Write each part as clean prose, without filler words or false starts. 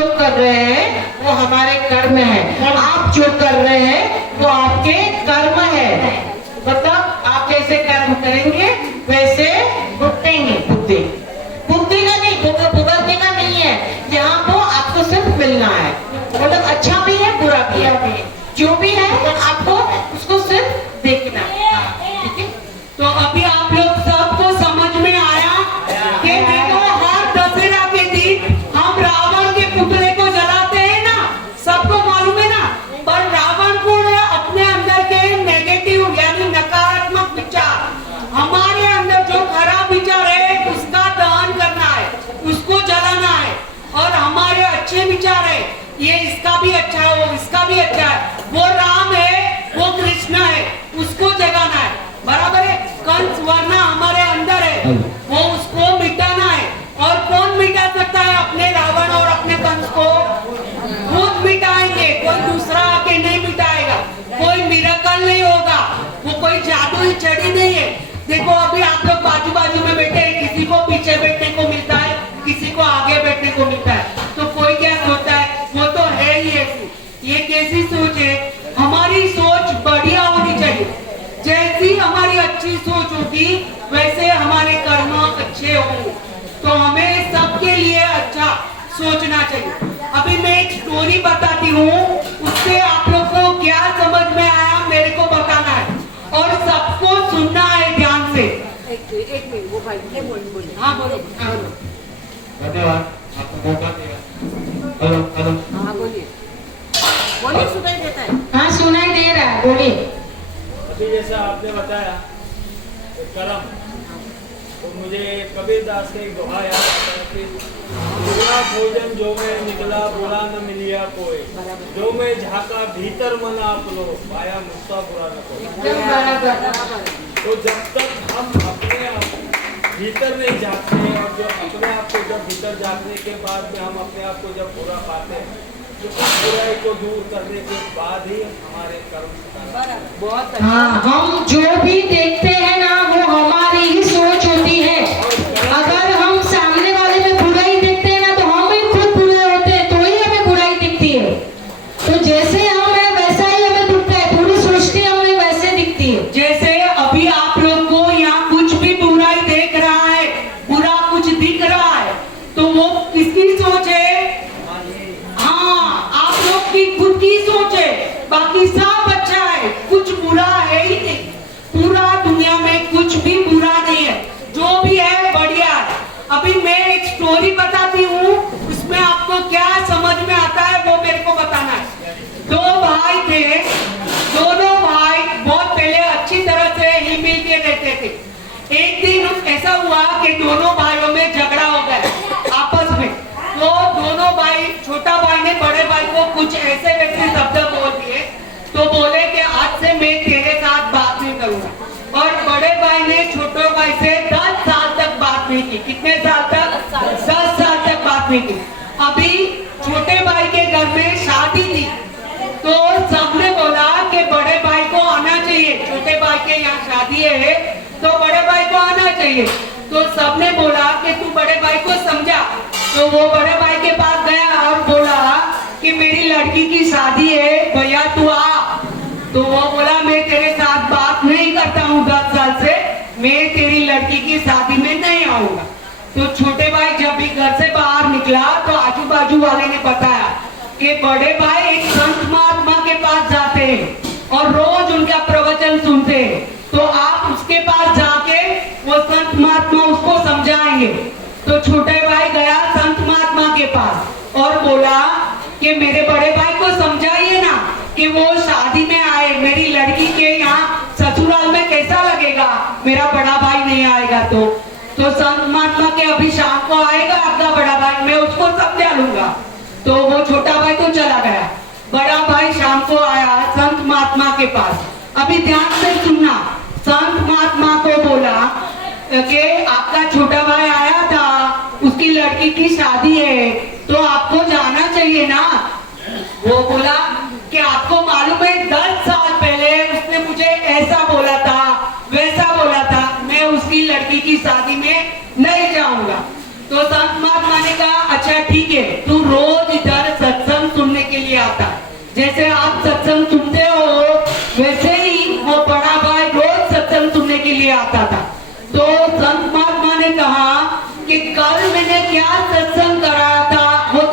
जो कर रहे हैं वो हमारे कर्म है, आप जो कर रहे हैं वो आपके कर्म है। मतलब आप जैसे कर्म करेंगे वैसे भुगतेंगे। बुद्धि बुद्धि का नहीं, भुगतने का नहीं है, यहाँ को आपको सिर्फ मिलना है। मतलब अच्छा भी है बुरा भी है, जो भी है आपको उसको सिर्फ देखना है। ठीक है, तो अभी आप लोग सबको समझ में आया कि देखो हर दशहरा के दिन हम रावण के पुतले को जलाते हैं ना, सबको मालूम है ना। पर रावण को अपने अंदर के नेगेटिव यानी नकारात्मक विचार, हमारे अंदर जो खराब विचार है उसका दहन करना है, उसको जलाना है। और हमारे अच्छे विचार है, ये इसका भी अच्छा है, वो इसका भी अच्छा है, वो राम है, वो कृष्ण है, उसको जगाना है। बराबर है। कंस वरना हमारे अंदर है, वो उसको मिटाना है। और कौन मिटा सकता है अपने रावण और अपने कंस को? खुद मिटाएंगे, कोई दूसरा आके नहीं मिटाएगा, कोई मिरेकल नहीं होगा, वो कोई जादुई छड़ी नहीं है। देखो अभी आप लोग बाजू बाजू में बैठे हैं, किसी को पीछे बैठने को मिलता है, किसी को आगे बैठने को मिलता है, तो कोई क्या सोचता है? वो तो है ही ऐसी। ये कैसी सोच है? हमारी सोच बढ़िया होनी चाहिए। जैसी हमारी अच्छी सोच होगी वैसे हमारे कर्म अच्छे होंगे। तो हमें सबके लिए अच्छा सोचना चाहिए। अभी मैं एक स्टोरी बताती हूँ, उससे आप लोग को क्या समझ में आया मेरे को बताना है और सबको सुनना है ध्यान से। एक मिनट वो भाई ये बोलिए। हाँ बोलो। धन्यवाद, आपको मौका दिया। हेलो हेलो, हाँ बोलिए बोलिए, सुनाई देता है? हाँ सुनाई दे रहा है, बोलिए। अभी जैसा आपने बताया कर्म, तो मुझे कबीर दास के एक दोहा याद आता है कि बुरा भोजन जो मैं निकला बुरा न मिलिया कोई, जो मैं झाका भीतर मन आप लो पाया मुझसा बुरा न कोई। एकदम बराबर। तो जब तक हम अपने भीतर नहीं जाते और जो अपने आप को जब भीतर जाने के बाद में हम अपने आप को जब बुरा पाते हैं, तो उस बुराई को दूर करने के बाद ही हमारे कर्म बहुत हाँ, हम जो भी देखते हैं ना वो हमारी ही सोच होती है। अगर हम सामने वाले में बुराई देखते हैं ना तो हम ही खुद बुरे होते हैं, तो ही हमें बुराई दिखती है। तो जैसे हम है वैसा ही हमें दिखता है, पूरी सृष्टि हमें वैसे दिखती है। जैसे अभी आप लोग को यहाँ कुछ भी बुराई देख रहा है, बुरा कुछ दिख रहा है, तो वो किसकी सोच है? हाँ, आप लोग की खुद की सोच है। बाकी सब अच्छा है, कुछ बुरा है ही नहीं। पूरा दुनिया में कुछ भी बुरा नहीं है, जो भी है बढ़िया है। अभी मैं एक स्टोरी बताती हूँ, उसमें आपको क्या समझ में आता है वो मेरे को बताना है। दो भाई थे, दोनों भाई बहुत पहले अच्छी तरह से हिल मिल के रहते थे। एक दिन ऐसा हुआ कि दोनों भाइयों में झगड़ा हो गया आपस में। तो दोनों भाई, छोटा भाई ने बड़े भाई को कुछ ऐसे वैसे शब्द बोल दिए, तो बोले कि आज से मैं तेरे साथ बात नहीं करूंगा। और बड़े भाई ने छोटे भाई से 10 साल तक बात नहीं की। कितने साल तक? 10 साल तक बात नहीं की। अभी छोटे भाई के घर में शादी थी, तो सबने बोला कि बड़े भाई को आना चाहिए, छोटे भाई के यहाँ शादी है तो बड़े भाई को आना चाहिए। तो सबने बोला कि तू बड़े भाई को समझा। तो वो बड़े भाई के पास गया और बोला कि मेरी लड़की की शादी है, भैया तू आ। तो वो बोला मैं तेरे साथ बात नहीं करता हूँ 10 साल से, मैं तेरी लड़की की शादी में नहीं आऊंगा। तो छोटे भाई जब भी घर से बाहर निकला तो आजू बाजू वाले ने बताया कि बड़े भाई एक संत महात्मा के पास जाते हैं और रोज उनका प्रवचन सुनते हैं, तो आप उसके पास जाके वो संत महात्मा उसको समझाएंगे। तो छोटे भाई गया संत महात्मा के पास और बोला कि मेरे बड़े भाई को समझाइए ना कि वो शादी में आए, मेरी लड़की के यहाँ ससुराल में कैसा लगेगा, मेरा बड़ा भाई नहीं आएगा। तो संत महात्मा के अभी शाम को आएगा आपका बड़ा भाई, मैं उसको समझा लूंगा। तो वो छोटा भाई तो चला गया, बड़ा भाई शाम को आया संत महात्मा के पास। अभी ध्यान से सुनना, संत महात्मा को बोला कि आपका छोटा भाई आया था, उसकी लड़की की शादी है तो आपको जाना चाहिए ना। वो बोला कि आपको मालूम है 10 साल पहले उसने मुझे ऐसा बोला था, वैसा बोला था, मैं उसकी लड़की की शादी में नहीं जाऊंगा। तो संत महात्मा ने कहा अच्छा ठीक है, तू रोज इधर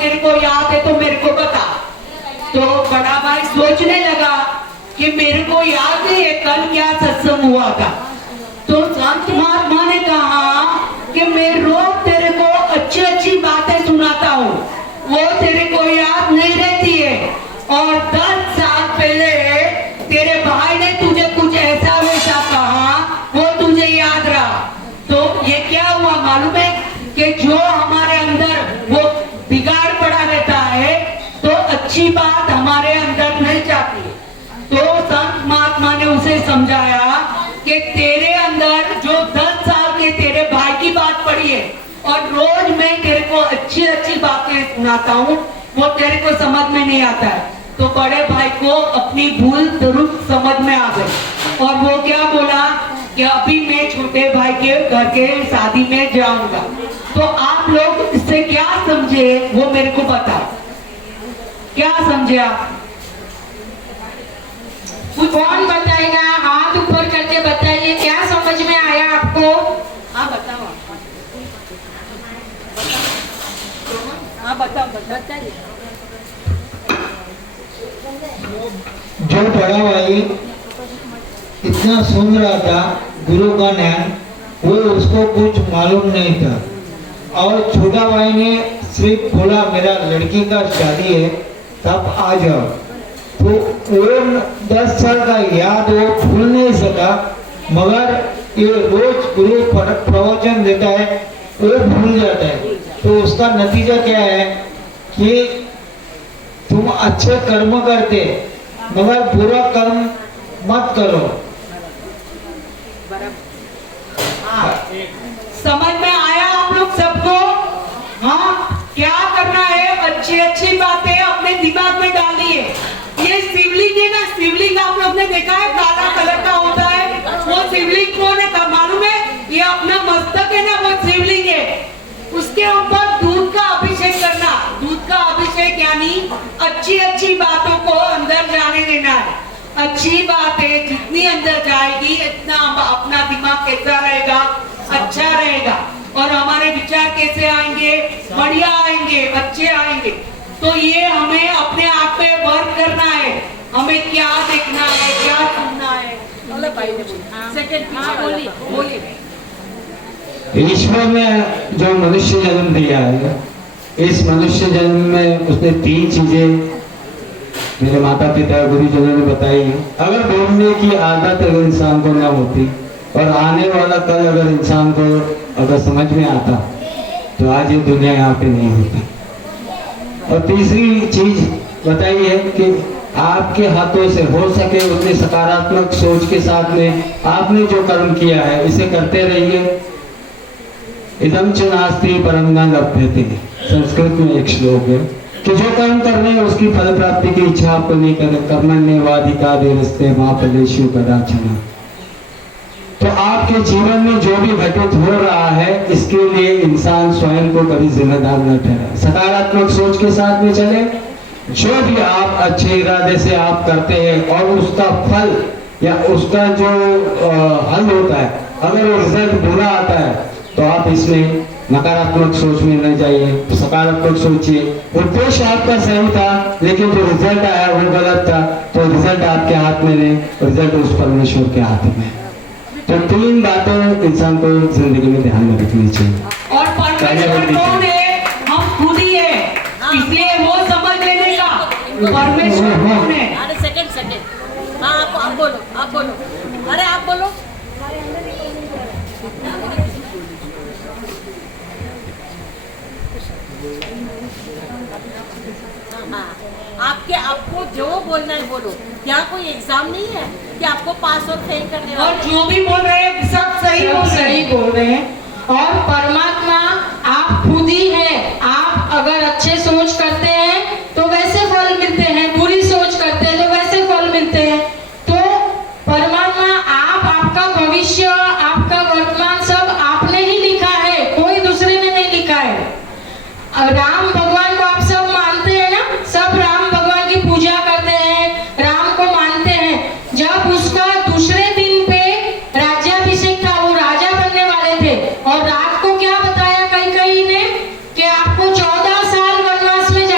तेरे को याद है तो मेरे को बता। तो बड़ा भाई सोचने लगा कि मेरे को याद नहीं है कल क्या सत्संग हुआ था। तो संत महात्मा ने कहा कि मैं रोज तेरे को अच्छी अच्छी बातें सुनाता हूँ, वो तेरे को याद नहीं रहती है। और 10 साल पहले तेरे भाई ने तुझे कुछ ऐसा वैसा कहा, वो तुझे याद रहा। तो ये क्या हुआ मालूम है कि जो हमारे अंदर वो बिगाड़ पड़ा रहता है तो अच्छी बात हमारे अंदर नहीं जाती है। तो संत महात्मा ने उसे समझाया कि तेरे अंदर जो 10 साल के तेरे भाई की बात पड़ी है और रोज मैं तेरे को अच्छी अच्छी बातें सुनाता हूँ, वो तेरे को समझ में नहीं आता है। तो बड़े भाई को अपनी भूल जरूर समझ में आ गई और वो क्या बोला कि अभी मैं छोटे भाई के घर के शादी में जाऊंगा। तो आप लोग इससे क्या समझे वो मेरे को बताओ, क्या समझे आप? कौन बताएगा? हाथ ऊपर करके बताइए, क्या समझ में आया आपको? हाँ बताओ, हाँ बताओ, बताइए। जो बड़ा भाई इतना सुन रहा था गुरु का ज्ञान, वो उसको कुछ मालूम नहीं था। और छोटा भाई ने सिर्फ बोला मेरा लड़की का शादी है तब आ जाओ। तो वो 10 साल का याद वो भूल नहीं सका, मगर ये रोज गुरु प्रवचन देता है वो भूल जाता है। तो उसका नतीजा क्या है कि तुम अच्छे कर्म करते मगर बुरा कर्म मत करो। समझ में आया आप लोग सबको? हाँ, क्या करना है? अच्छी अच्छी बातें अपने दिमाग में डालिए। ये शिवलिंग है ना, शिवलिंग आप लोग ने देखा है काला कलर का होता है, वो शिवलिंग कौन है मालूम है? ये अपना मस्तक है ना, वो शिवलिंग है। उसके ऊपर दूध का अभिषेक करना। दूध का अभिषेक यानी अच्छी अच्छी बातों को अंदर जाने देना है। अच्छी बातें जितनी अंदर जाएगी इतना अपना दिमाग कैसा रहेगा, अच्छा रहेगा और हमारे विचार कैसे आएंगे, बढ़िया आएंगे, अच्छे आएंगे। तो ये हमें अपने आप पे वर्क करना है, हमें क्या देखना है, क्या सुनना है। बोले भाई ने बोला, सेकंड हाँ बोलिए बोलिए। ईश्वर ने जो मनुष्य जन्म दिया है, इस मनुष्य जन्म में उसने 3 चीजें मेरे माता पिता गुरुजनों ने बताई है। अगर बोलने की आदत अगर इंसान को न होती और आने वाला कल अगर इंसान को अगर समझ में आता तो आज ये दुनिया यहाँ पे नहीं होती। और तीसरी चीज बताई है कि आपके हाथों से हो सके उतनी सकारात्मक सोच के साथ में आपने जो कर्म किया है इसे करते रहिए। इदम च नास्ति परम न लभ्यते, संस्कृत में एक श्लोक है कि जो कर्म कर रहे हैं उसकी फल प्राप्ति की इच्छा आपको नहीं करना। कर्मण्येवाधिकारस्ते मा फलेषु कदाचन। तो आपके जीवन में जो भी घटित हो रहा है इसके लिए इंसान स्वयं को कभी जिम्मेदार न ठहराए, सकारात्मक सोच के साथ में चले। जो भी आप अच्छे इरादे से आप करते हैं और उसका फल या उसका जो हल होता है, अगर वो रिजल्ट बुरा आता है तो आप इसमें नकारात्मक सोच में न जाइए, सकारात्मक सोचिए। उद्देश्य आपका सही था लेकिन जो रिजल्ट आया वो गलत था, तो रिजल्ट आपके हाथ में नहीं, रिजल्ट उस परमेश्वर के हाथ में। तो 3 बातें इंसान को जिंदगी में ध्यान में रखनी चाहिए। और परमेश्वर कौन है? हम खुद ही है, इसलिए वो समझ लेने का परमेश्वर कौन है। अरे सेकंड हाँ आप बोलो, आप बोलो, अरे आप बोलो। हाँ, आपको जो बोलना है बोलो। क्या कोई एग्जाम नहीं है कि आपको पास और फेल करने और वाले? जो भी बोल रहे हैं सब सही बोल रहे हैं। और परमात्मा आप खुद ही है। आप अगर अच्छे सोच करते हैं तो वैसे फल मिलते हैं, बुरी सोच करते हैं तो वैसे फल मिलते हैं। तो परमात्मा आपका भविष्य, आपका वर्तमान सब आपने ही लिखा है, कोई दूसरे ने नहीं लिखा है। राम भगवान को आप सब मानते हैं ना, सब राम भगवान की पूजा करते हैं, राम को मानते हैं। जब उसका दूसरे दिन पे राज्याभिषेक था, वो राजा बनने वाले थे और रात को क्या बताया कैकेयी ने कि आपको 14 साल वनवास में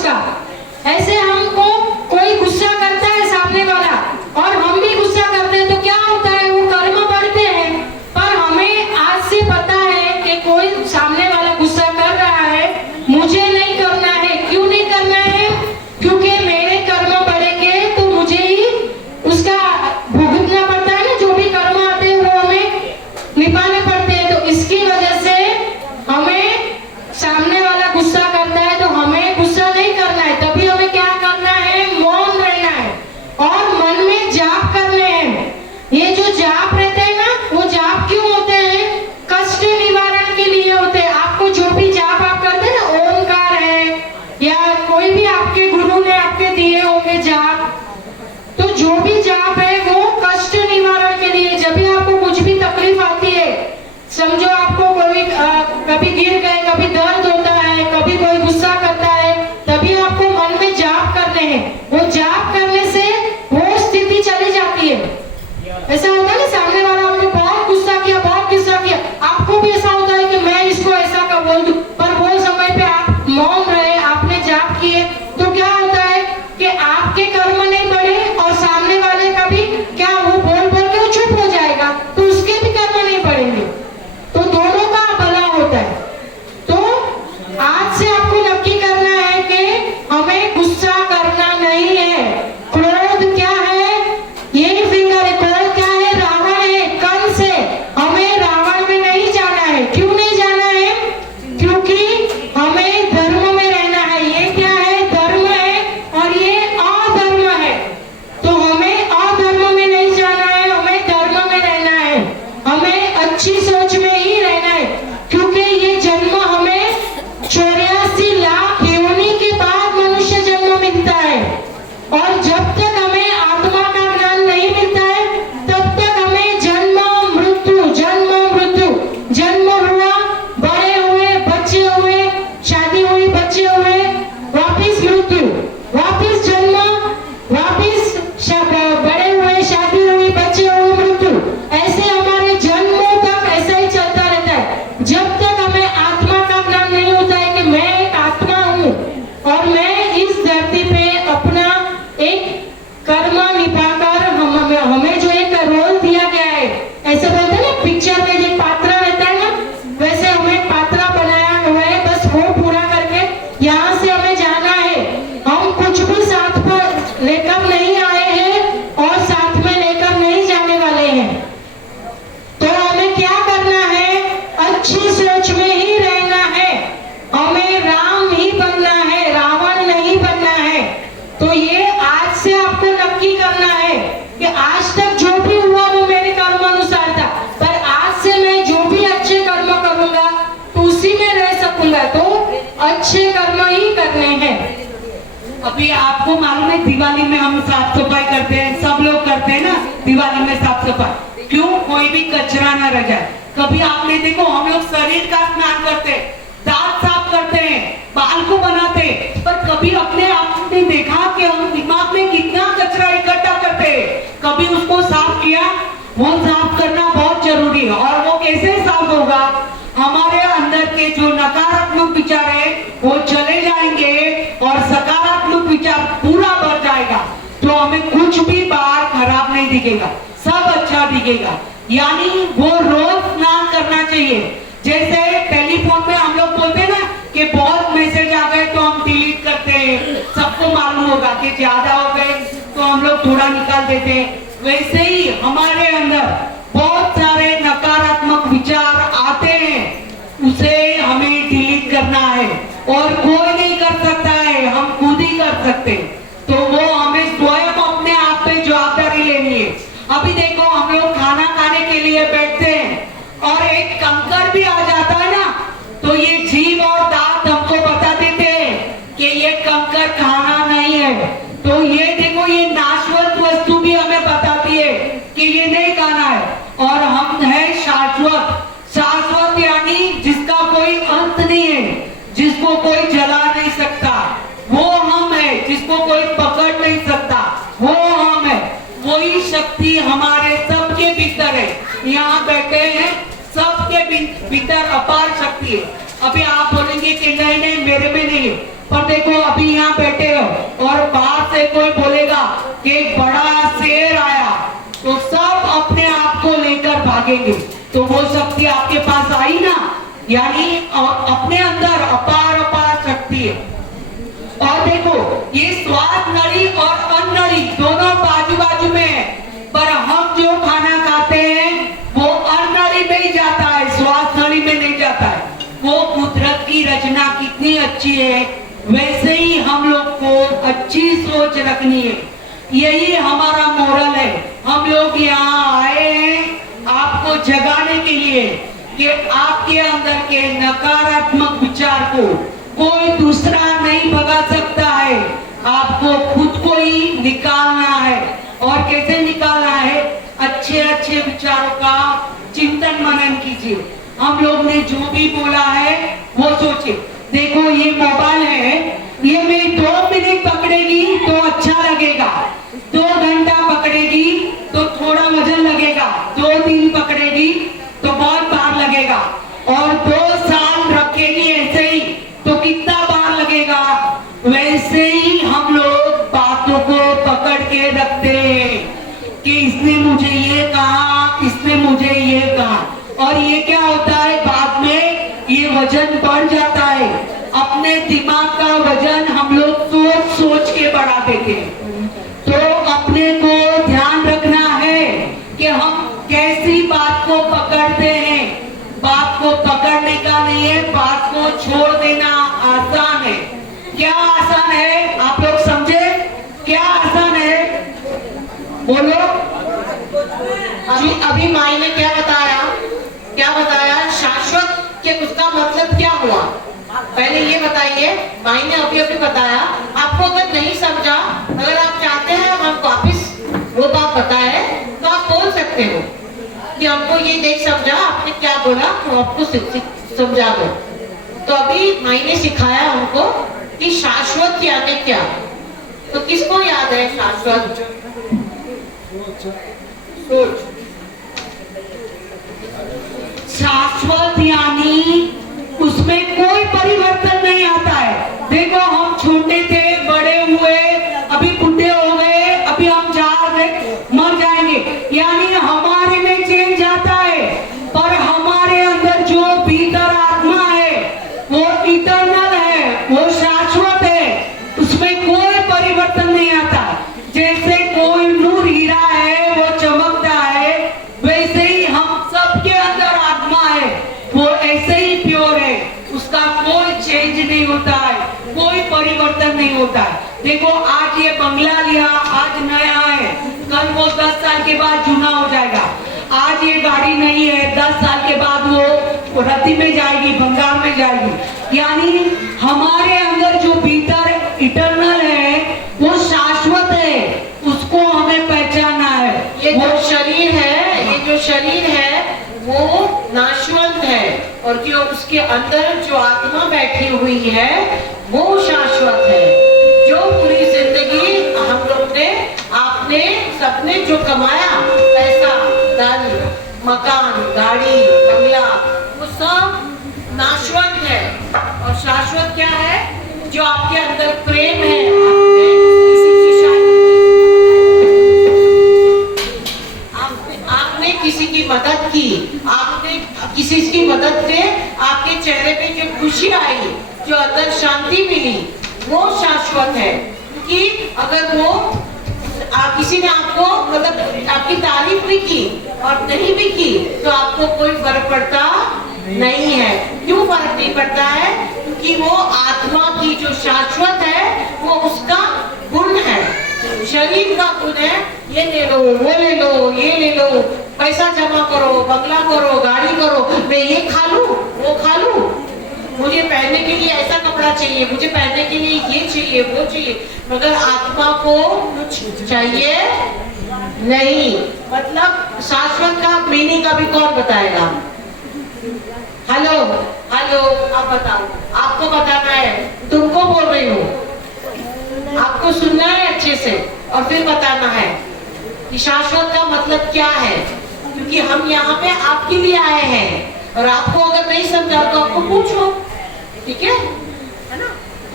उसका। ऐसे हमको कोई गुस्सा करता है सामने वाला और हम भी गुस्सा करते हैं, तो क्या होता है, वो कर्म बढ़ते हैं। पर हमें आज से पता है कि कोई सामने वाला गुस्सा कर रहा है, मुझे नहीं करना है। क्यों नहीं करना है? क्योंकि मेरे कर्म बढ़ेंगे तो मुझे ही उसका भुगतना पड़ता है ना, जो भी कर्म आते हैं वो हमें निभाने पड़ते हैं। तो इसकी वजह से हमें सामने वाला गुस्सा करता है तो हमें गुस्सा नहीं करना है। तभी हमें क्या करना है, मौन रहना है और मन में जाप करने हैं। ये जो जाप रहते हैं ना, वो जाप क्यों होते हैं? कष्ट निवारण के लिए होते हैं। आपको जो भी जाप आप करते हैं ना, ओमकार है या कोई भी आपके गुरु ने आपके दिए होंगे जाप, तो जो भी जाप है वो कष्ट निवारण के लिए। जब भी आपको कुछ भी तकलीफ आती है, समझो आपको कोई कभी गिर गए, कभी दर्द होता है, कभी कोई गुस्सा करता है, तभी आपको मन में जाप करने हैं। वो जाप करने से वो स्थिति चली जाती है। ऐसा होता है ना, सामने वाला आपने बहुत गुस्सा किया, आपको भी ऐसा होता है कि मैं इसको ऐसा कर बोल दूं, पर वो समय पे आप मौन रहे, आपने जाप किए, तो क्या होता है कि आपके कर्म नहीं बढ़े और सामने वाले का भी क्या, वो बोल के वो चुप हो जाएगा, तो उसके भी कर्म नहीं बढ़ेंगे, तो दोनों का भला होता है। तो आज से आपको नक्की करना है कि हमें गुस्सा करना नहीं है। क्रोध क्या है? यही फिंगर है। क्रोध क्या है? रावण है, कंस है। हमें रावण में नहीं जाना है। क्यों नहीं जाना है? क्योंकि हमें धर्म में रहना है। ये क्या है? धर्म है और ये अधर्म है। तो हमें अधर्म में नहीं जाना है, हमें धर्म में रहना है। हमें अच्छी सोच में ही रहना है, क्योंकि ये जन्म हमें 84 लाख योनि के बाद मनुष्य जन्म मिलता है। और जब तक हमें आत्मा का ज्ञान नहीं मिलता है, तब तक हमें जन्म मृत्यु, जन्म हुआ, बड़े हुए, बच्चे हुए, शादी हुई, बच्चे हुए, वापिस मृत्यु, वापिस जन्म, वापिस बड़े हुए, शादी हुई, बच्चे हुए, मृत्यु। ऐसे हमारे जन्मों तक ऐसा ही चलता रहता है, जब तक हमें आत्मा का ज्ञान नहीं होता है कि मैं एक आत्मा हूँ और मैं इस धरती पे अपना एक कर्म निभाकर हमें जो एक रोल दिया गया है, ऐसे बोलते हैं ना पिक्चर में जो पात्र रहता है ना, वैसे हमें पात्र बनाया हुआ है, बस वो पूरा करके यहाँ से हमें जाना है। हम कुछ भी साथ पर लेकर नहीं आए हैं और साथ में लेकर नहीं जाने वाले हैं। तो हमें क्या करना है? अच्छी सोच में ही रहना है। हमें राम ही बनना है, रावण नहीं बनना है। तो ये आज से आपको नक्की करना है कि आज तक जो भी हुआ वो मेरे कर्म अनुसार था, पर आज से मैं जो भी अच्छे कर्म करूंगा तो उसी में रह सकूंगा। तो अच्छे कर्म ही करने हैं। अभी आपको मालूम है, दिवाली में हम साफ सफाई करते हैं, सब लोग करते हैं ना दिवाली में साफ सफाई। क्यों? कोई भी कचरा ना रह जाए। कभी आपने देखो, हम लोग शरीर का स्नान करते, दांत साफ करते हैं, बाल को बनाते, पर कभी अपने आप ने देखा कि हम दिमाग में कितना कचरा इकट्ठा करते हैं? कभी उसको साफ किया? वो साफ करना बहुत जरूरी है। और वो कैसे साफ होगा? हमारे अंदर के जो नकारात्मक विचार है वो चले जाएंगे और सकारात्मक विचार पूरा भर जाएगा, तो हमें कुछ भी बाहर खराब नहीं दिखेगा, सब अच्छा दिखेगा। यानी वो रोज स्नान करना चाहिए। जैसे टेलीफोन में हम लोग बोलते हैं ना कि बहुत मैसेज आ गए तो हम डिलीट करते हैं, सबको मालूम होगा कि ज्यादा हो गए तो हम लोग थोड़ा निकाल देते हैं। वैसे ही हमारे अंदर बहुत सारे नकारात्मक विचार आते हैं, उसे हमें डिलीट करना है और कोई नहीं कर सकता है, हम खुद ही कर सकते हैं। तो वो हमें स्वयं अपने आप पे जवाबदारी लेनी है। अभी देखो, हम लोग खाना खाने के लिए बैठते हैं और एक कंकर भी आ जाता है ना, तो ये जीभ और दांत हमको बता देते हैं कि ये कंकर खाना नहीं है। तो ये देखो, ये नाशवंत वस्तु भी हमें बताती है कि ये नहीं खाना है। और हम है शाश्वत। शाश्वत यानी जिसका कोई अंत नहीं है, जिसको कोई जला नहीं सकता, वो हम है। जिसको कोई पकड़ नहीं सकता, वो हम है। वही शक्ति हमारे सबके भीतर है। यहाँ बैठे हैं, सबके भीतर अपार शक्ति है। अभी आप बोलेंगे कि नहीं नहीं मेरे में नहीं है, पर देखो अभी यहाँ बैठे हो और बाहर से कोई बोलेगा कि एक बड़ा शेर आया, तो सब अपने आप को लेकर भागेंगे। तो वो शक्ति आपके पास आई ना, यानी अपने अंदर अपार अपार शक्ति है। और देखो ये श्वास नली और अन्न नली दोनों बाजू बाजू में है, पर हम जो खाना खाते हैं वो अन्न नली में ही जाता है, श्वास नली में नहीं जाता है। वो कुदरत की रचना कितनी अच्छी है, वैसे ही हम लोग को अच्छी सोच रखनी है। यही हमारा मोरल है। हम लोग यहाँ आए हैं आपको जगाने के लिए कि आपके अंदर के नकारात्मक विचार को कोई दूसरा नहीं भगा सकता है, आपको खुद को ही निकालना है। और कैसे निकालना है? अच्छे अच्छे विचारों का चिंतन मनन कीजिए। हम लोग ने जो भी बोला है वो सोचे। देखो ये मोबाइल है, ये मैं 2 मिनट पकड़ेगी तो अच्छा लगेगा, 2 घंटा पकड़ेगी तो थोड़ा वजन लगेगा, 2 दिन पकड़ेगी तो बहुत बार लगेगा, और 2 साल रखेगी ऐसे ही तो कितना बार लगेगा। वैसे ही हम लोग बातों को पकड़ के रखते हैं कि इसने मुझे ये कहा, इसने मुझे ये कहा, और ये क्या होता है बाद में ये वजन बढ़ जाता है। अपने दिमाग का वजन हम लोग सोच सोच के बढ़ा देते हैं। तो अपने को ध्यान रखना है कि हम कैसी बात को पकड़ते हैं। बात को पकड़ने का नहीं है, बात को छोड़ देना आसान है। क्या आसान है? आप लोग समझे क्या आसान है? बोलो। अभी माई ने क्या बताया? शाश्वत के उसका मतलब क्या हुआ? पहले ये बताइए। माई ने अभी अभी बताया। आपको अगर नहीं समझा, अगर आप चाहते हैं हम वापिस वो बात बताए तो आप बोल सकते हो कि हमको ये नहीं समझा, आपने क्या बोला, तो आपको समझा दो। तो अभी माई ने सिखाया हमको कि शाश्वत यानी क्या। तो किसको याद है शाश्वत? सोच। शाश्वत यानी उसमें कोई परिवर्तन नहीं आता है। देखो हम छोटे थे, बड़े हुए, अभी बुढ़े हो गए, अभी हम मर जाएंगे, यानी हमारे में चेंज आता है, पर हमारे अंदर जो भीतर आत्मा है वो इटर्नल है, वो शाश्वत है, उसमें कोई परिवर्तन नहीं आता। जैसे कोई नूर हीरा है वो चमकता है, वैसे ही हम सबके अंदर आत्मा है, वो ऐसे ही प्योर है, उसका कोई चेंज नहीं होता है, कोई परिवर्तन नहीं होता है। देखो आज ये बंगला लिया, आज नया है, कल वो 10 साल के बाद जूना हो जाएगा। आज ये गाड़ी नहीं है, 10 साल के बाद वो रद्दी में जाएगी, भंगार में जाएगी। यानी हमारे अंदर जो भीतर इटर्नल है वो शाश्वत है, उसको हमें पहचानना है। ये जो शरीर है वो नाशवंत है, और जो उसके अंदर जो आत्मा बैठी हुई है वो शाश्वत है। जो पूरी जिंदगी हम लोग ने, आपने सबने जो कमाया, पैसा, धन, मकान, गाड़ी, बंगला, वो सब नाशवंत है। और शाश्वत क्या है? जो आपके अंदर प्रेम है, आपने किसी की मदद की, आपने किसी की मदद से आपके चेहरे पे जो खुशी आई, जो अंदर शांति मिली, वो शाश्वत है। क्योंकि अगर वो किसी ने आपको मतलब आपकी तारीफ भी की और नहीं भी की तो आपको कोई फर्क पड़ता नहीं है। क्यों फर्क नहीं पड़ता है? क्योंकि वो आत्मा की जो शाश्वत है वो उसका गुण है, शरीर का गुण है। ये ले लो, वो ले लो, ये ले लो, पैसा जमा करो, बंगला करो, गाड़ी करो, मैं ये खा लूं, वो खा लूं, मुझे पहनने के लिए ऐसा कपड़ा चाहिए, मुझे पहनने के लिए ये चाहिए, वो चाहिए, मगर आत्मा को कुछ चाहिए नहीं। मतलब शाश्वत का मीनिंग अभी कौन बताएगा? हेलो हेलो, आप बताओ, आपको बताना है, तुमको बोल रही हूँ, आपको सुनना है अच्छे से और फिर बताना है कि शाश्वत का मतलब क्या है। क्योंकि हम यहाँ पे आपके लिए आए हैं और आपको अगर नहीं समझा तो आपको पूछो, ठीक है ना?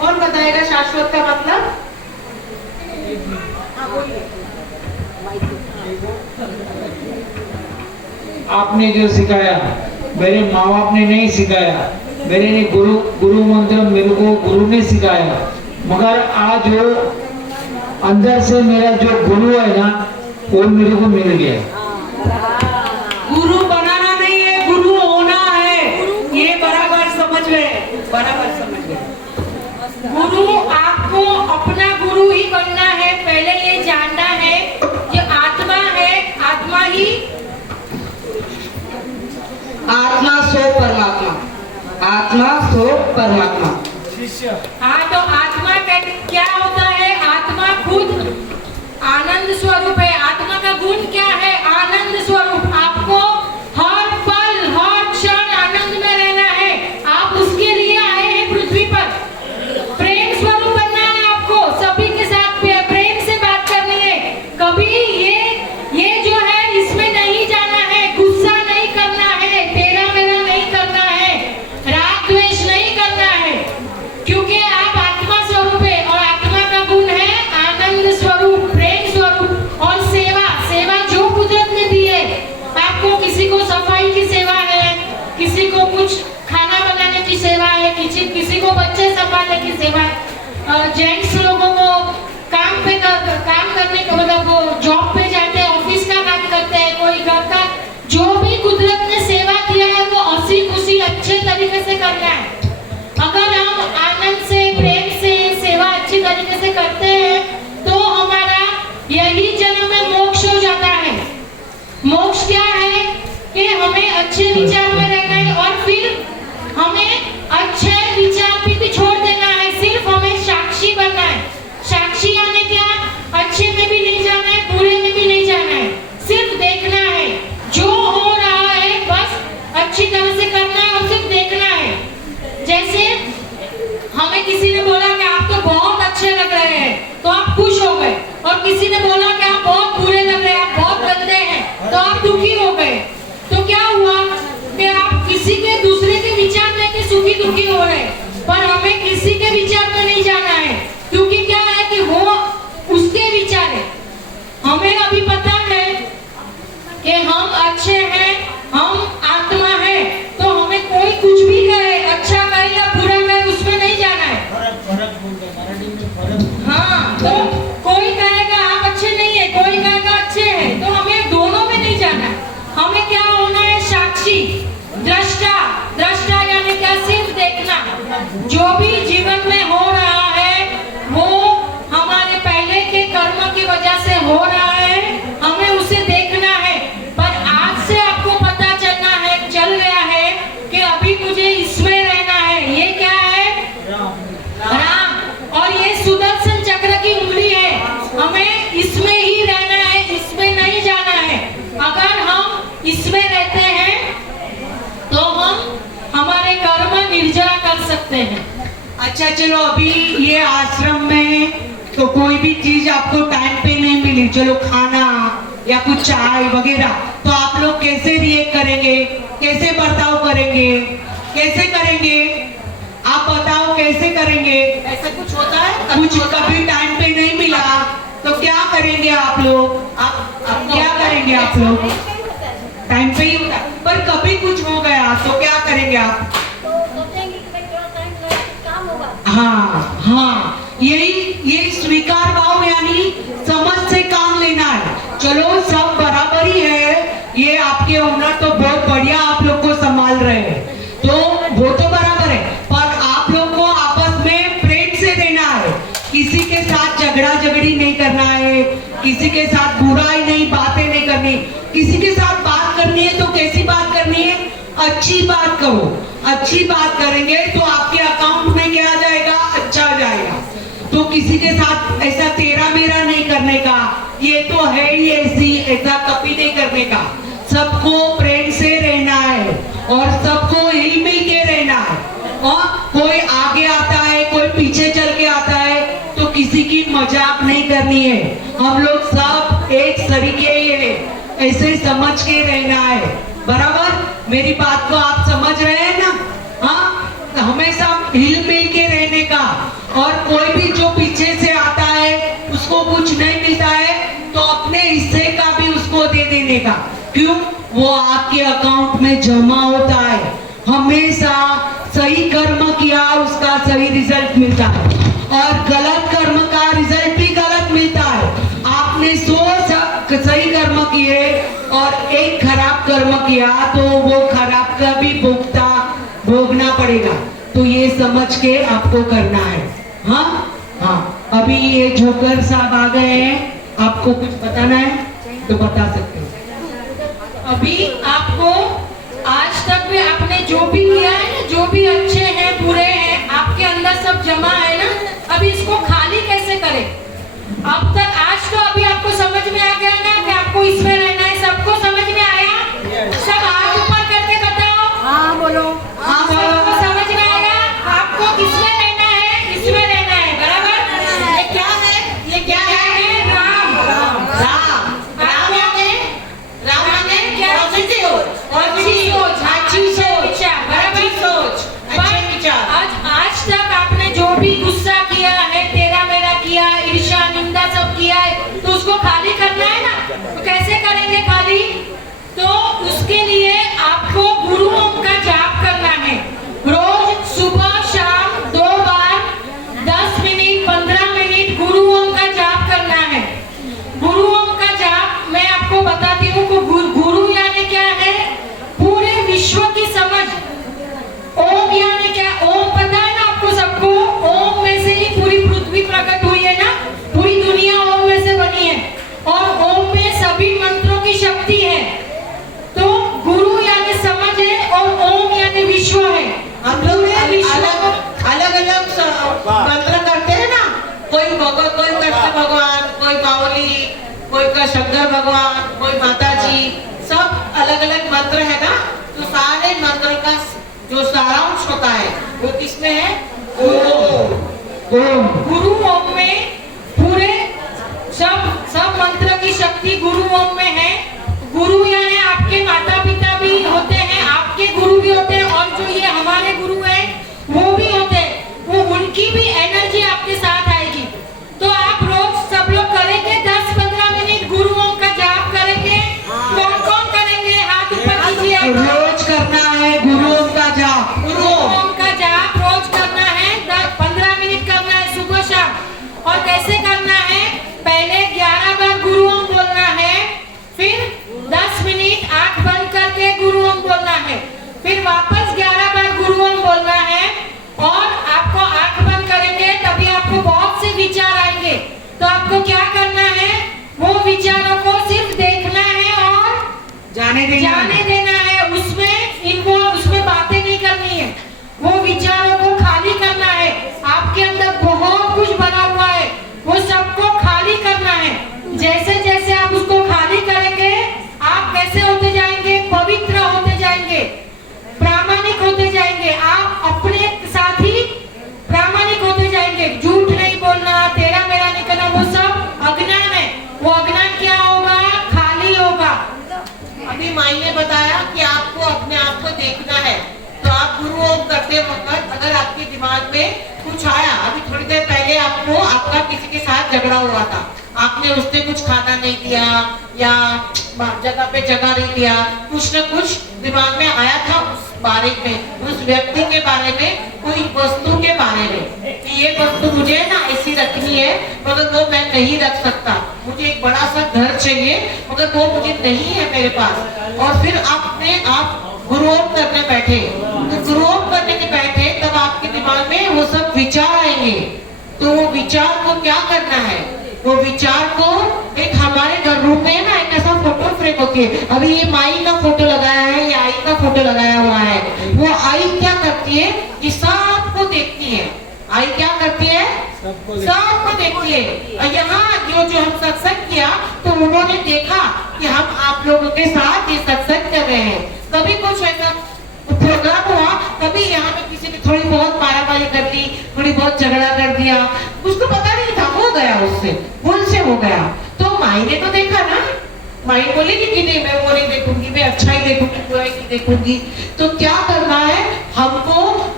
कौन बताएगा शाश्वत का मतलब? हाँ बोलिए। आपने जो सिखाया, मेरे माँ बाप ने नहीं सिखाया, मेरे ने गुरु मंत्र मेरे को गुरु ने सिखाया, मगर आज वो अंदर से मेरा जो गुरु है ना वो मेरे को मिल गया। गुरु बनाना नहीं है, गुरु होना है। ये बराबर समझ गए, बराबर समझ गए। गुरु आपको अपना गुरु ही बनना है। पहले ये जानना है कि आत्मा है, आत्मा ही आत्मा सो परमात्मा, आत्मा सो परमात्मा। शिष्य हाँ, तो आत्मा का क्या होता है? आत्मा खुद आनंद स्वरूप है। आत्मा का गुण क्या है? आनंद स्वरूप। आपको हर पल हर क्षण आनंद में रहना है। आप उसके लिए आए हैं पृथ्वी पर। प्रेम स्वरूप बनना है आपको। सभी के साथ प्रेम से बात करनी है। कभी ये जो है इसमें नहीं जाना है, गुस्सा नहीं करना है, तेरा मेरा नहीं करना है, राग द्वेष नहीं करना है, क्योंकि आप आत्मा स्वरूप है और आत्मा का गुण है आनंद स्वरूप, प्रेम स्वरूप और सेवा। सेवा जो कुदरत ने दी है आपको, किसी को सफाई की सेवा है, किसी को कुछ खाना बनाने की सेवा है, किसी को बच्चे संभालने की सेवा है। जेंट्स लोगों को काम करने का मतलब वो जॉब पे जाते हैं, ऑफिस का काम करते हैं, कोई घर का, जो भी कुदरत ने सेवा किया है वो हंसी खुशी अच्छे तरीके से करना है। अगर हम आनंद से, प्रेम से सेवा अच्छी तरीके से करते हैं तो हमारा यही जन्म में मोक्ष हो जाता है। मोक्ष क्या है? कि हमें अच्छे विचार में रहना है और फिर हमें अच्छे विचार भी छोड़ देना है। सिर्फ हमें साक्षी बनना है। साक्षी यानी क्या? अच्छे में भी नहीं जाना है, बुरे में भी नहीं जाना है, सिर्फ देखना है। जो हो रहा है बस अच्छी तरह से करना है और सिर्फ देखना है। जैसे हमें किसी ने बोला कि आप तो बहुत अच्छे लग रहे हैं तो आप खुश हो गए, और किसी ने बोला कि आप बहुत बुरे लग रहे हैं, आप बहुत गंदे हैं तो आप दुखी हो गए। तो क्या हुआ कि आप किसी के दूसरे के विचार में के सुखी दुखी हो रहे हैं, पर हमें किसी के विचार में नहीं जाना है, क्योंकि क्या है कि वो उसके विचार है। हमें अभी पता है कि हम अच्छे हैं, हम आत्मा है, तो हमें कोई कुछ भी कहे, अच्छा कहे या बुरा कहे, उसमें नहीं जाना है। हाँ, तो कोई कहेगा आप अच्छे नहीं है, कोई कहेगा अच्छे हैं, तो हमें दोनों में नहीं जाना है। हमें क्या होना है? साक्षी, दृष्टा। दृष्टा यानी क्या? सिर्फ देखना। जो भी जीवन में हो रहा है वो हमारे पहले के कर्म की वजह से हो रहा है, हमें उसे देखना है। पर आज से आपको पता चल गया है कि अभी मुझे इसमें रहना है। ये क्या है? राम। और ये सुदर्शन चक्र की उंगली है, हमें इसमें ही रहना है, इसमें नहीं जाना है। अगर हम इसमें रहते हैं तो हम हमारे कर्म निर्जरा कर सकते हैं। अच्छा चलो, अभी ये आश्रम में तो कोई भी चीज आपको टाइम पे नहीं मिली, चलो खाना या कुछ चाय वगैरह, तो आप लोग कैसे रिएक्ट करेंगे, कैसे बर्ताव करेंगे, कैसे करेंगे? आप बताओ कैसे करेंगे? ऐसा कुछ होता है? कुछ कभी टाइम पे नहीं मिला तो क्या करेंगे आप लोग? आप क्या करेंगे आप लोग? टाइम पे ही होता है, पर कभी कुछ हो गया तो क्या करेंगे आप? हाँ हाँ, यही स्वीकार भाव यानी समझ से काम लेना है। चलो सब बराबरी है, ये आपके ओनर तो बहुत बढ़िया आप लोग को संभाल रहे हैं, तो वो तो बराबर है, पर आप लोग को आपस में प्रेम से रहना है। किसी के साथ झगड़ा झगड़ी नहीं करना है, किसी के साथ बुराई नहीं, बातें नहीं करनी। किसी के साथ बात करनी है तो कैसी बात करनी है? अच्छी बात करो। अच्छी बात करेंगे तो आपके अकाउंट में क्या आ जाएगा? अच्छा आ जाएगा। तो किसी के साथ ऐसा तेरा मेरा नहीं करने का, ये तो है ही ऐसी, ऐसा कभी नहीं करने का। सबको प्रेम से रहना है और सबको हिल मिल के रहना है। और कोई आगे आता है, कोई पीछे चल के आता है, तो किसी की मजाक नहीं करनी है। हम लोग सब एक तरीके ऐसे समझ के रहना है। बराबर? मेरी बात को आप समझ रहे हैं ना? हाँ, हमेशा हिल मिल के रहने का और कोई भी जो पीछे से आता है उसको कुछ नहीं मिलता है तो अपने हिस्से का भी उसको दे देने का। क्यों? वो आपके अकाउंट में जमा होता है। हमेशा सही कर्म किया उसका सही रिजल्ट मिलता है और गलत कर्म का रिजल्ट भी गलत मिलता है। आपने 100 सही कर्म किए और एक खराब कर्म किया तो वो खराब का भी भोगना पड़ेगा। तो ये समझ के आपको करना है। हाँ, अभी ये जोकर साहब आ गए हैं, आपको कुछ बताना है तो बता सकते हो। अभी आपको आज तक में आपने जो भी किया है ना, जो भी अच्छे हैं बुरे हैं आपके अंदर सब जमा है ना, अभी इसको खाली कैसे करें? अब तक आज तो अभी आपको समझ में आ गया ना कि आपको इसमें रहना है। सबको समझ में आया? सब हाथ ऊपर करके बताओ। हाँ बोलो। हाँ, सबको समझ में आया? आपको किसमें रहना है? इसमें रहना है, बराबर? ये क्या है? ये क्या है? राम। राम यानी राम यानी क्या? पॉजिटिव, अच्छी सोच, अच्छी सोच, विचार, बराबर? अच्छी सोच, अच्छे विचार। आज तक आपने जो भी गुस्सा किया है, तेरा मेरा किया, ईर्ष्या निंदा सब किया है, तो उसको खाली करना है ना। तो कैसे करेंगे खाली? तो उसके लिए आपको गुरु ओम का जाप करना है। रोज सुबह शाम 2 बार 10 मिनट 15 मिनट गुरु ओम का जाप करना है। गुरु ओम का जाप मैं आपको बताती हूँ कि गुरु यानी क्या है? पूरे विश्व की समझ। ओम यानी क्या? ओम पता है ना आपको सबको? ओम में से ही पूरी पृथ्वी प्रकट हुई है ना, पूरी दुनिया ओम में से बनी है और ओम में सभी मंत्रों की शक्ति है। तो गुरु यानी समझ है और ओम यानी विश्व है। हम लोग अलग अलग मंत्र करते हैं ना, कोई कृष्ण भगवान, कोई बावली, कोई का शंकर भगवान, कोई माता जी, सब अलग अलग मंत्र है ना। तो सारे मंत्र का जो सारांश होता है वो किसमें है? ओम। गुरु ओम में पूरे सब मंत्र की शक्ति गुरु ओम में है। गुरु यानी आपके माता पिता भी होते हैं, आपके गुरु भी होते हैं और जो ये हमारे गुरु हैं वो भी होते हैं। वो उनकी भी एनर्जी आपके साथ आएगी। तो आप रोज सब लोग करेंगे 10-15 मिनट गुरु ओम का जाप करेंगे। कौन कौन करेंगे? हाथ ऊपर कीजिए। रोज करना है गुरु ओम का जाप। गुरु ओम का जाप रोज करना है, 15 मिनट करना है सुबह शाम। और कैसे करना है? पहले 11 बार गुरु ओम बोलना है, फिर 10 मिनट आंख बंद करके गुरु ओम बोलना है, फिर वापस 11 बार गुरु ओम बोलना है और आपको आंख बंद करेंगे तभी आपको बहुत से विचार आएंगे। तो आपको क्या करना है? वो विचारों को सिर्फ देखना है और जाने देना है। उसमें बातें नहीं करनी है। वो विचारों को खाली करना है। आपके अंदर बहुत कुछ भरा हुआ है, वो सबको खाली करना है। जैसे जैसे आप उसको खाली करेंगे आप कैसे होते जाएंगे? पवित्र होते जाएंगे, प्रामाणिक होते जाएंगे। आप अपने साथ ही प्रामाणिक होते जाएंगे। झूठ नहीं बोलना, तेरा मेरा नहीं करना, वो सब अज्ञान है। वो अज्ञान क्या होगा? खाली होगा। अभी माई ने बताया कि आपको अपने आप को देखना है। तो आप गुरु ओम करते वक्त अगर आपके दिमाग में कुछ आया, अभी थोड़ी देर पहले आपका किसी के साथ झगड़ा हुआ था, आपने उससे कुछ खाना नहीं दिया या जगह पे जगह नहीं दिया, कुछ न कुछ दिमाग में आया था उस बारे में, उस व्यक्ति के बारे में, कोई वस्तु के बारे में कि ये वस्तु मुझे ना ऐसी रखनी है मगर वो मैं नहीं रख सकता, मुझे एक बड़ा सा घर चाहिए मगर वो मुझे नहीं है मेरे पास। और फिर आप गुरु ओम करने बैठे, तो गुरु ओम करने के बैठे तब आपके दिमाग में वो सब विचार आएंगे। तो वो विचार को क्या करना है? वो विचार को एक हमारे घर रूम में ना एक ऐसा फोटो फ्रेम होती है। अभी ये माई का फोटो लगाया है, या आई का फोटो लगाया हुआ है। वो आई क्या करती है कि सबको देखती है। आई क्या करती है? सबको देखती है। और यहाँ जो हम सत्संग किया तो उन्होंने देखा कि हम आप लोगों के साथ ये सत्संग कर रहे हैं। कभी कुछ ऐसा प्रोग्राम हुआ, कभी यहाँ पे किसी ने थोड़ी बहुत मारामारी कर ली, थोड़ी बहुत झगड़ा कर दिया, उसको पता नहीं था, हो गया, उससे भूल से हो गया। तो माई ने तो देखा ना, माई बोलेगी कि नहीं मैं वो नहीं देखूंगी, मैं अच्छा ही देखूंगी, बुराई नहीं देखूंगी। तो क्या करना है हमको? वो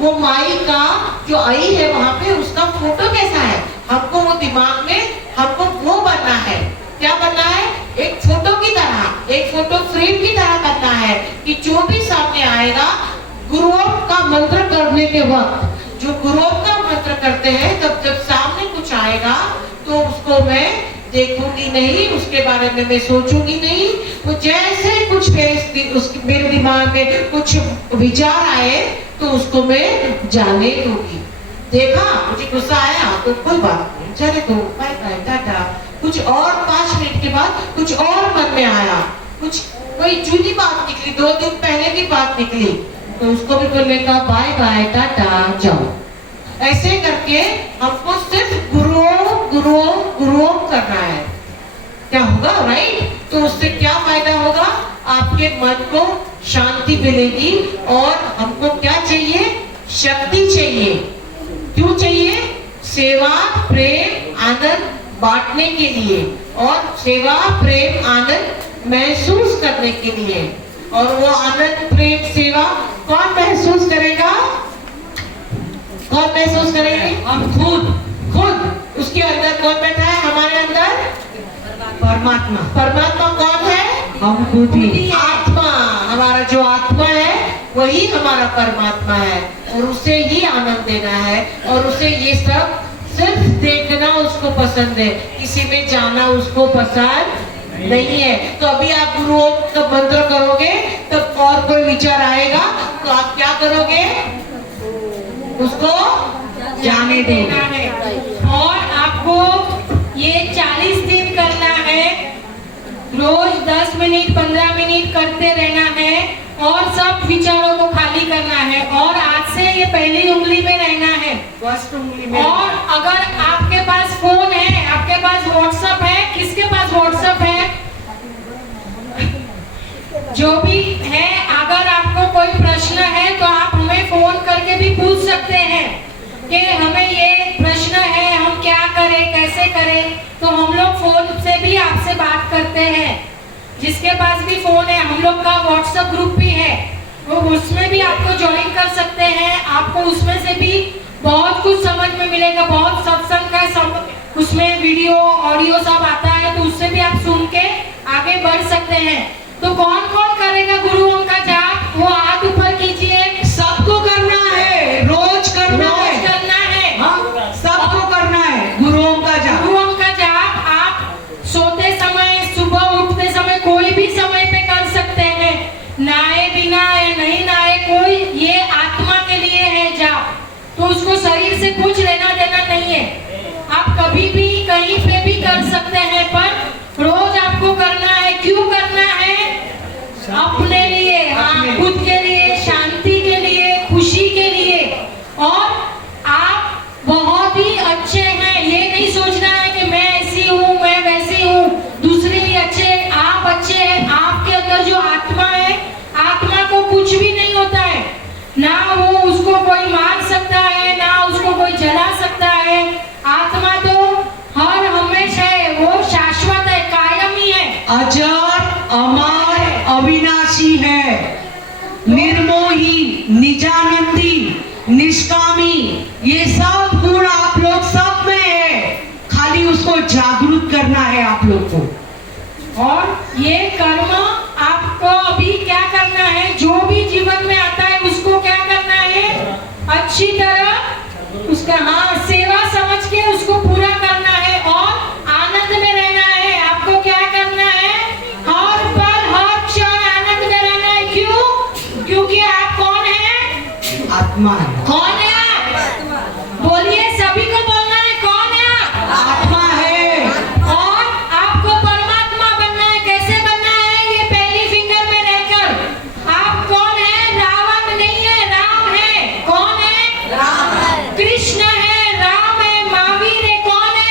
वो माई का जो आई है वहां पे उसका फोटो कैसा है, हमको वो दिमाग में हमको वो बनना है। क्या बनना है? एक फोटो की तरह, एक फोटो फ्रेम की तरह करना है कि जो भी सामने आएगा गुरुओं का मंत्र करने के वक्त, जो गुरुओं का मंत्र करते हैं तब जब सामने कुछ आएगा तो उसको मैं देखूंगी नहीं, उसके बारे में मैं सोचूंगी नहीं। वो जैसे कुछ मेरे दिमाग में कुछ विचार आए तो उसको मैं जाने दूंगी। देखा मुझे गुस्सा आया तो कोई बात नहीं, चले तो बाय बाय टाटा। कुछ और 5 मिनट के बाद कुछ और मन में आया, कुछ कोई जूनी बात निकली, 2 दिन पहले की बात निकली, तो उसको भी बोलने का बाय बाय टाटा जाओ। ऐसे करके हमको सिर्फ गुरुओं करना है। क्या होगा? राइट। तो उससे क्या फायदा होगा? आपके मन को शांति मिलेगी और हमको क्या चाहिए? शक्ति चाहिए। क्यों चाहिए? सेवा प्रेम आनंद बांटने के लिए और सेवा प्रेम आनंद महसूस करने के लिए। और वो आनंद प्रेम सेवा कौन महसूस करेगा? कौन महसूस करेंगे? हम खुद। उसके अंदर कौन बैठा है? हमारे अंदर परमात्मा। परमात्मा कौन है? हम खुद ही। आत्मा। हमारा जो आत्मा है वही हमारा परमात्मा है और उसे ही आनंद देना है और उसे ये सब सिर्फ देखना उसको पसंद है, किसी में जाना उसको पसंद नहीं है। तो अभी आप गुरुओं का मंत्र करोगे तब और कोई विचार आएगा तो आप क्या करोगे? उसको जाने देना है। और आपको ये 40 दिन करना है, रोज 10 मिनट 15 मिनट करते रहना है और सब विचारों को खाली करना है। और आज से ये पहली उंगली में रहना है, फर्स्ट उंगली में। और अगर आपके पास फोन है, आपके पास व्हाट्सएप है, किसके पास व्हाट्सएप है? जो भी है, अगर आपको कोई प्रश्न है तो आप हमें फोन करके भी पूछ सकते हैं कि हमें ये प्रश्न है, हम क्या करें, कैसे करें। तो हम लोग फोन से भी आपसे बात करते हैं। जिसके पास भी फोन है, हम लोग का व्हाट्सएप ग्रुप भी है, वो उसमें भी आपको ज्वाइन कर सकते हैं। आपको उसमें से भी बहुत कुछ समझ में मिलेगा, बहुत सत्संग का उसमें वीडियो ऑडियो सब आता है, तो उससे भी आप सुन के आगे बढ़ सकते हैं। तो कौन कौन करेगा गुरुओं का जाप? वो हाथ ऊपर कीजिए। सबको करना है, रोज करना है। हाँ, सबको करना है गुरुओं का जाप। गुरुओं का जाप आप सोते समय, सुबह उठते समय, कोई भी समय पे कर सकते हैं। नहाए बिना या नहीं नहाए, कोई, ये आत्मा के लिए है जाप, तो उसको शरीर से कुछ लेना देना नहीं है। आप कभी भी कहीं पे भी कर सकते हैं, पर रोज आपको करना है। क्यों करना है? अपने लिए, हाँ, खुद के लिए, शांति के लिए, खुशी के लिए। और आप बहुत ही अच्छे हैं, ये नहीं सोचना है कि मैं ऐसी हूँ, मैं वैसी हूँ, दूसरे ही अच्छे, आप अच्छे हैं। आपके अंदर जो आत्मा है, आत्मा को कुछ भी नहीं होता है, ना वो उसको कोई मार सकता है, ना उसको कोई जला सकता है। आत्मा तो हर हमेशा है, वो शाश्वत है, कायम ही है, अजर अमर अविनाशी है, निर्मोही, निजानंदी, निष्कामी, ये सब गुण आप लोग सब में है, खाली उसको जागरूक करना है आप लोग को। और ये कर्म आपको अभी क्या करना है? जो भी जीवन में आता है उसको क्या करना है? अच्छी तरह उसका, हाँ, सेवा समझ के उसको पूरा करना है और आनंद में रहना है। आपको क्या करना है? हर पल हर क्षण आनंद में रहना है। क्यों? क्योंकि आप कौन है? आत्मा है। कौन है आप? बोलिए, सभी को बोलना है, कौन है आप? आत्मा है। और आपको परमात्मा बनना है। कैसे बनना है? ये पहली फिंगर में रहकर। आप कौन है? रावण नहीं है, राम है। कौन है? राम है। कृष्ण है, राम है, महावीर है। कौन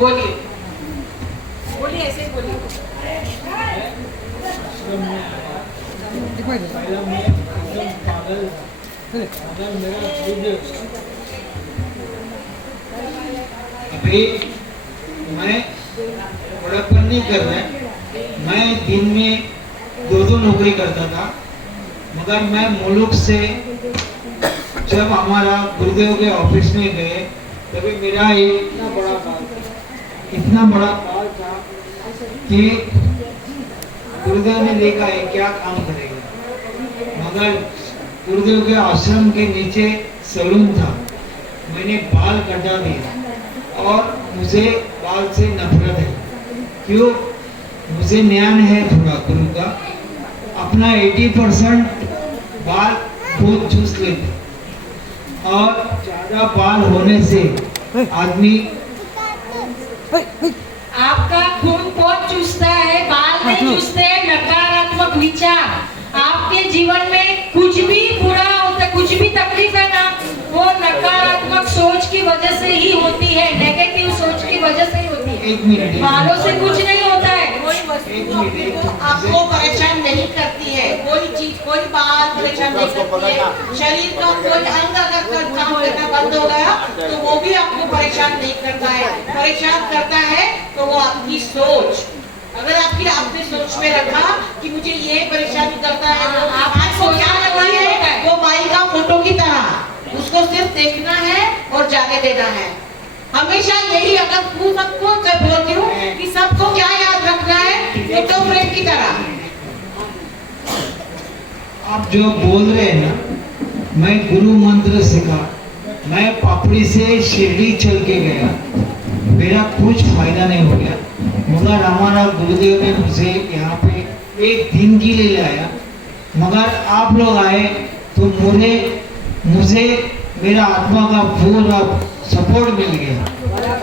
बोलिए बोलिए, ऐसे ही बोलिए। पहला मैं एकदम पागल मेरा खुद अभी मैं बड़प्पन नहीं कर रहा, मैं दिन में 2 नौकरी करता था, मगर मैं मुल्क से जब हमारा गुरुदेव के ऑफिस में गए तभी मेरा इतना बड़ा बाल था कि गुरुदेव ने देखा है क्या काम करेगा, मगर गुरुदेव के आश्रम के नीचे सैलून था, मैंने बाल कटा दिया और मुझे बाल से नफरत है। क्यों? मुझे ज्ञान है थोड़ा गुरु का, अपना 80% बाल खुद चूस लेते और ज्यादा बाल होने से आदमी आपका खून बहुत चूसता है, बाल नहीं चूसते हैं। नकारात्मक विचार आपके जीवन में कुछ भी बुरा होता है, कुछ भी तकलीफ है ना, वो नकारात्मक सोच की वजह से ही होती है, नेगेटिव सोच की वजह से ही होती है। 1 मिनट बालों से कुछ नहीं होता है। कोई वस्तु आपको परेशान नहीं करती है, कोई चीज, कोई बात परेशान नहीं करती है। शरीर का कोई अंग अगर काम करना बंद हो गया तो वो भी आपको परेशान नहीं करता है। परेशान करता है तो वो आपकी सोच। अगर आपने सोच में रखा कि मुझे ये परेशानी करता है, आपको क्या लगता है? वो माई का फोटो की तरह उसको सिर्फ देखना है और जाने देना है। हमेशा यही, अगर तू सबको बोलती हूँ कि सबको क्या याद रखना है, फोटो फ्रेम की तरह। आप जो बोल रहे हैं ना, मैं गुरु मंत्र सीखा, मैं पापड़ी से शिरडी चल के गया, मेरा कुछ फायदा नहीं हो गया, मगर हमारा गुरुदेव ने मुझे यहाँ पे 1 दिन के लिए लाया, मगर आप लोग आए तो मुझे मेरा आत्मा का पूरा सपोर्ट मिल गया।